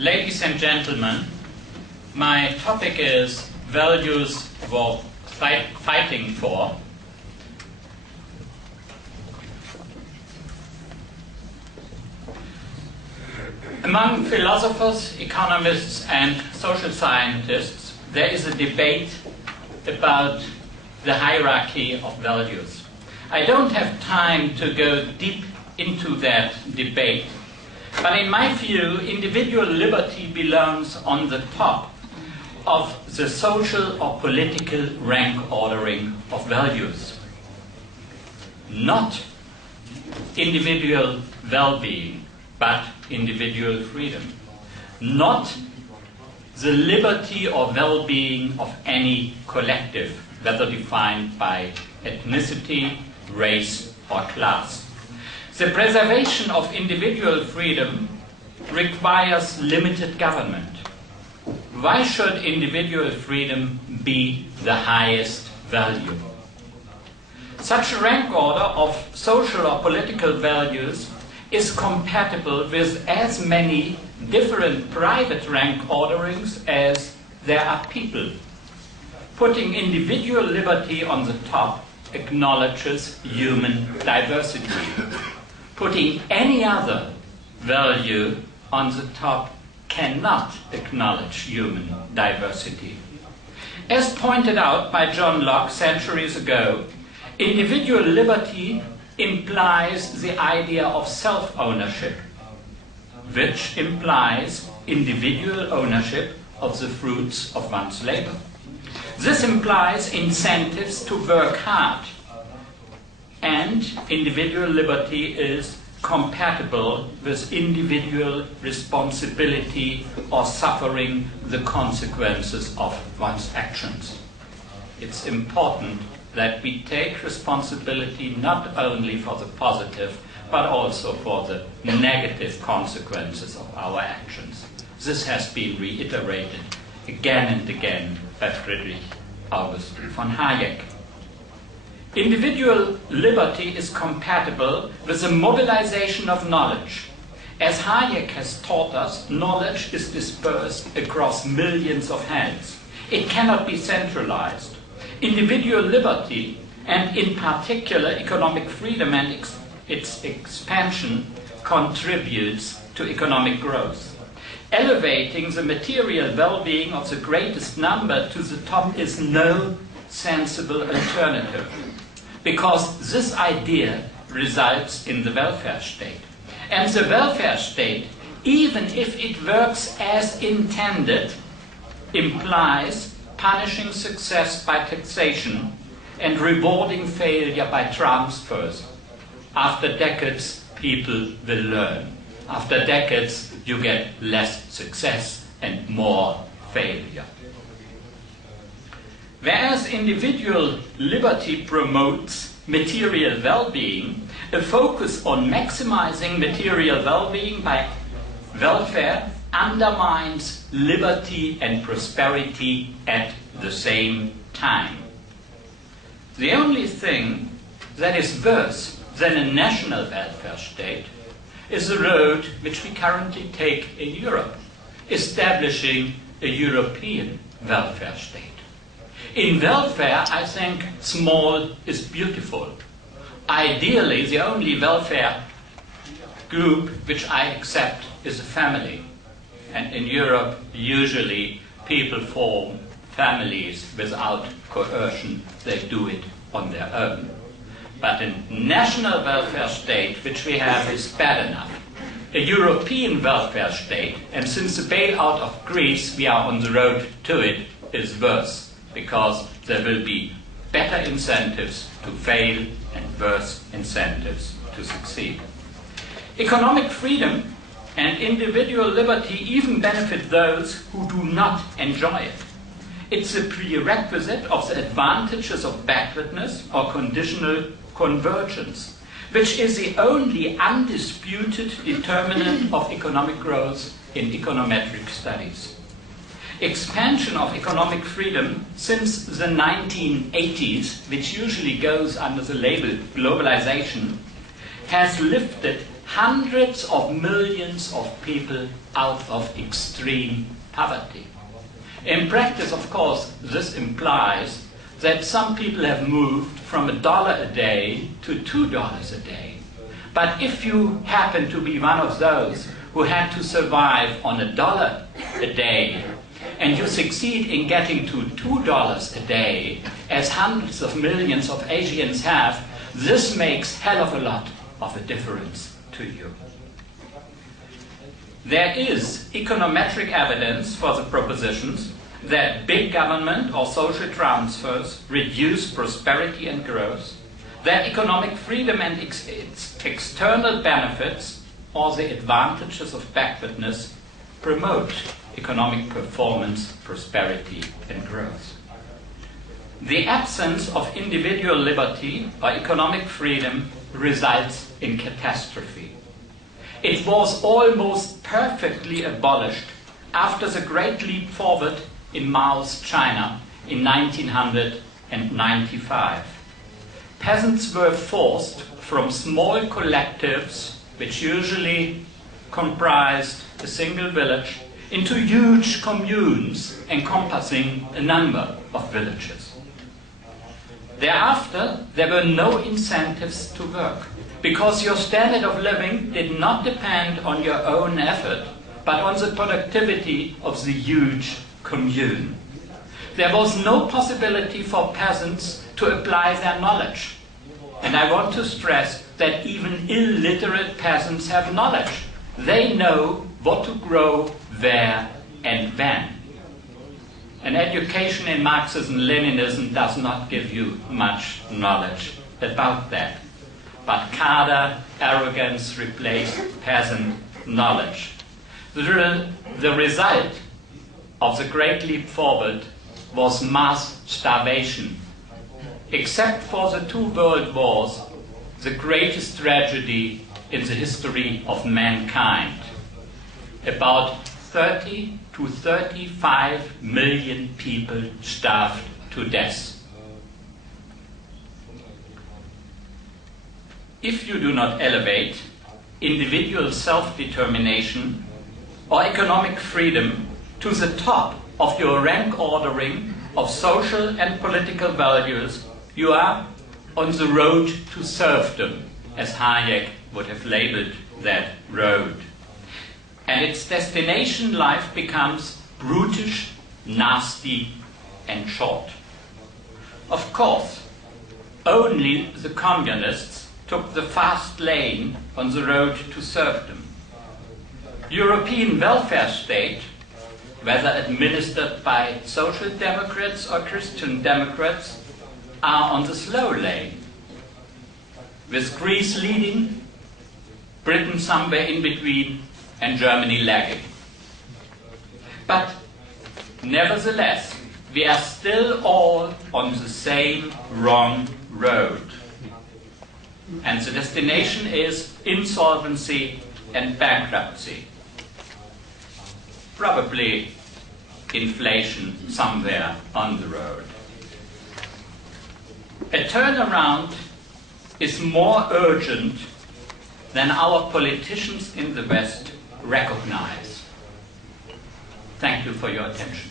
Ladies and gentlemen, my topic is values worth fighting for. Among philosophers, economists, and social scientists, there is a debate about the hierarchy of values. I don't have time to go deep into that debate, but in my view, individual liberty belongs on the top of the social or political rank ordering of values, not individual well-being, but individual freedom, not the liberty or well-being of any collective, whether defined by ethnicity, race, or class. The preservation of individual freedom requires limited government. Why should individual freedom be the highest value? Such a rank order of social or political values is compatible with as many different private rank orderings as there are people. Putting individual liberty on the top acknowledges human diversity. Putting any other value on the top cannot acknowledge human diversity. As pointed out by John Locke centuries ago, individual liberty implies the idea of self-ownership, which implies individual ownership of the fruits of one's labor. This implies incentives to work hard, and individual liberty is compatible with individual responsibility or suffering the consequences of one's actions. It's important that we take responsibility not only for the positive, but also for the negative consequences of our actions. This has been reiterated again and again by Friedrich August von Hayek. Individual liberty is compatible with the mobilization of knowledge. As Hayek has taught us, knowledge is dispersed across millions of hands. It cannot be centralized. Individual liberty, and in particular economic freedom and its expansion, contributes to economic growth. Elevating the material well-being of the greatest number to the top is no sensible alternative, because this idea results in the welfare state. And the welfare state, even if it works as intended, implies punishing success by taxation and rewarding failure by transfers. After decades, people will learn. After decades, you get less success and more failure. Whereas individual liberty promotes material well-being, a focus on maximizing material well-being by welfare undermines liberty and prosperity at the same time. The only thing that is worse than a national welfare state is the road which we currently take in Europe, establishing a European welfare state. In welfare, I think small is beautiful. Ideally, the only welfare group which I accept is a family. And in Europe, usually people form families without coercion. They do it on their own. But a national welfare state, which we have, is bad enough. A European welfare state, and since the bailout of Greece, we are on the road to it, is worse, because there will be better incentives to fail and worse incentives to succeed. Economic freedom and individual liberty even benefit those who do not enjoy it. It's a prerequisite of the advantages of backwardness or conditional convergence, which is the only undisputed determinant of economic growth in econometric studies. Expansion of economic freedom since the 1980s, which usually goes under the label globalization, has lifted hundreds of millions of people out of extreme poverty. In practice, of course, this implies that some people have moved from $1 a day to $2 a day. But if you happen to be one of those who had to survive on $1 a day, and you succeed in getting to $2 a day, as hundreds of millions of Asians have, this makes hell of a lot of a difference to you. There is econometric evidence for the propositions that big government or social transfers reduce prosperity and growth, that economic freedom and its external benefits or the advantages of backwardness promote economic performance, prosperity, and growth. The absence of individual liberty or economic freedom results in catastrophe. It was almost perfectly abolished after the Great Leap Forward in Mao's China in 1995. Peasants were forced from small collectives, which usually comprised a single village, into huge communes encompassing a number of villages. Thereafter, there were no incentives to work, because your standard of living did not depend on your own effort, but on the productivity of the huge commune. There was no possibility for peasants to apply their knowledge. And I want to stress that even illiterate peasants have knowledge. They know what to grow, where, and when. An education in Marxism-Leninism does not give you much knowledge about that. But cadre arrogance replaced peasant knowledge. The result of the Great Leap Forward was mass starvation. Except for the 2 world wars, the greatest tragedy in the history of mankind. About 30 to 35 million people starved to death. If you do not elevate individual self-determination or economic freedom to the top of your rank ordering of social and political values, you are on the road to serfdom, as Hayek would have labeled that road. And its destination life becomes brutish, nasty, and short. Of course, only the communists took the fast lane on the road to serfdom. European welfare state, whether administered by social democrats or Christian democrats, are on the slow lane, with Greece leading, Britain somewhere in between, and Germany lagging. But nevertheless, we are still all on the same wrong road. And the destination is insolvency and bankruptcy. Probably inflation somewhere on the road. A turnaround is more urgent than our politicians in the West recognize. Thank you for your attention.